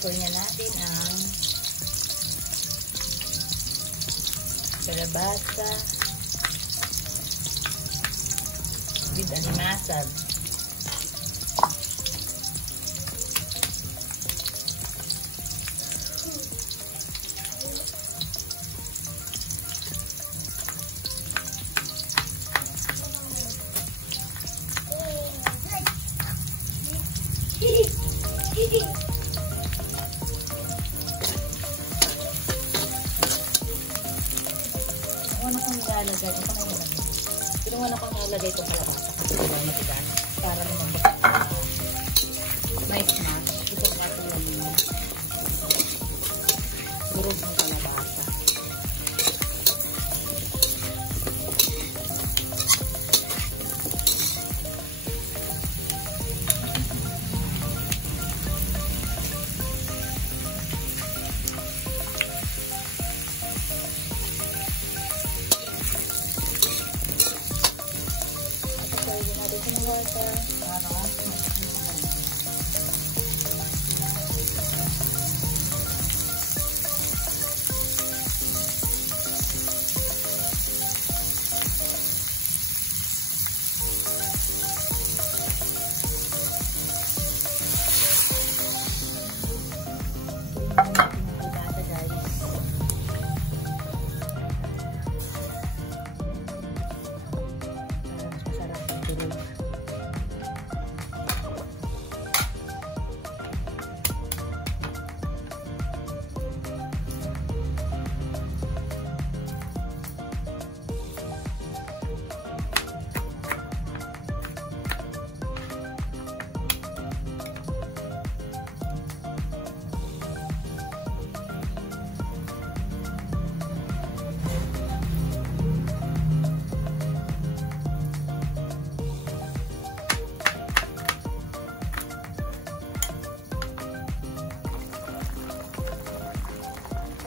i-sprinkle na natin ang kalabasa with alimasag. Pinuwan akong nalagay itong kalabasa kasi ito ay matigas para naman may snack. Ito natin yung durog ng kalabasa.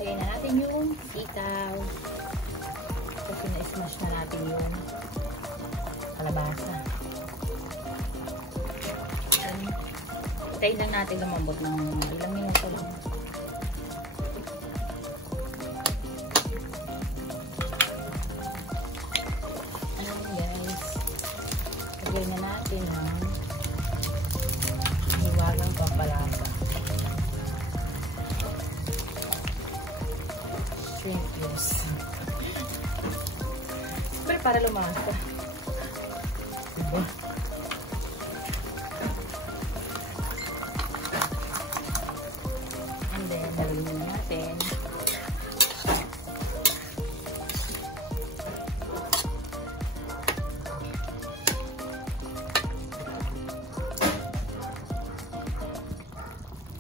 Lagyan na natin yung sitaw. Kasi na-smash na natin yung kalabasa. Tayin lang natin lumambot ng ilang minuto lang. Ayan guys. Lagyan na natin ang hiwagang pampalasa. Shrimp juice. Pero para lumasa. Diba? And then, dalawin na natin.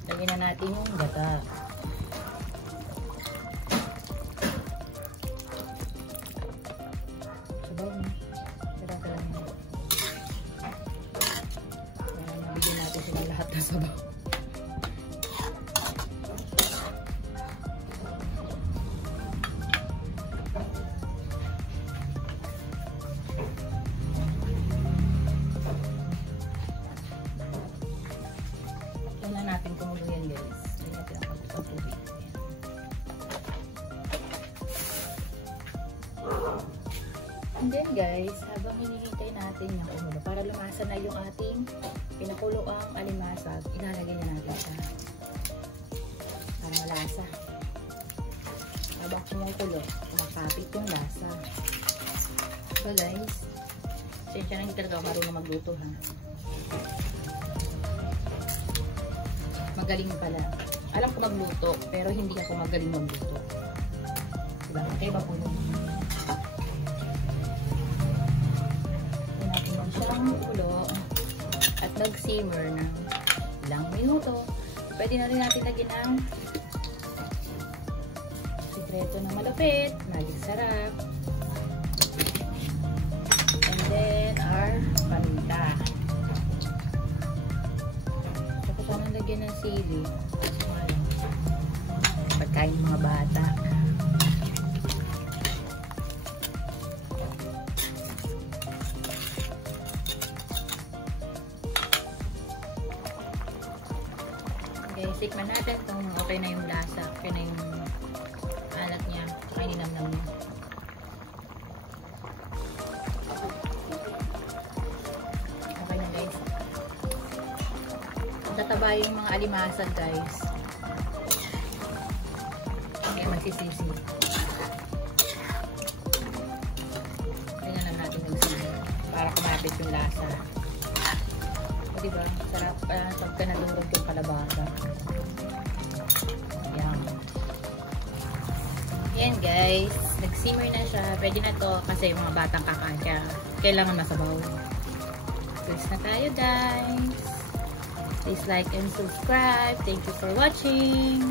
Lagyan na natin yung gata. Bigyan natin sila lahat ng sabaw. Ito na natin kumulo yan guys. Lagyan natin ang pagtubig. And then guys, habang hinihintay natin yung kumulo, para lumasa na yung ating pinakulo ang alimasag, ilalagay na natin siya para malasa. Habang kumukulo, kumakapit yung lasa. So guys, sensya na hindi talaga ako marunong magluto ha. Magaling pala. Alam ko magluto, pero hindi ako magaling magluto. Diba? Okay ba po yun? Siyang kulo at mag-simmer ng ilang minuto. Pwede na rin natin lagyan ng sikreto ng malapit, magic sarap, and then our paminta. Tapos anong lagyan ng sili, pagkain mga bata. Tikman natin kung okay na yung lasa, okay na yung alat niya, tsaka ininamnam niya. Okay na guys. Tataba yung mga alimasag guys. Kaya magsisisi. Tingnan lang natin yung sili para kumapit yung lasa. O diba? Sarap pagka nadurog yung kalabasa. Yan. Yan guys. Nag-simmer na siya. Pwede na to kasi yung mga batang kakasya. Kailangan masabaw. Please na tayo guys. Please like and subscribe. Thank you for watching.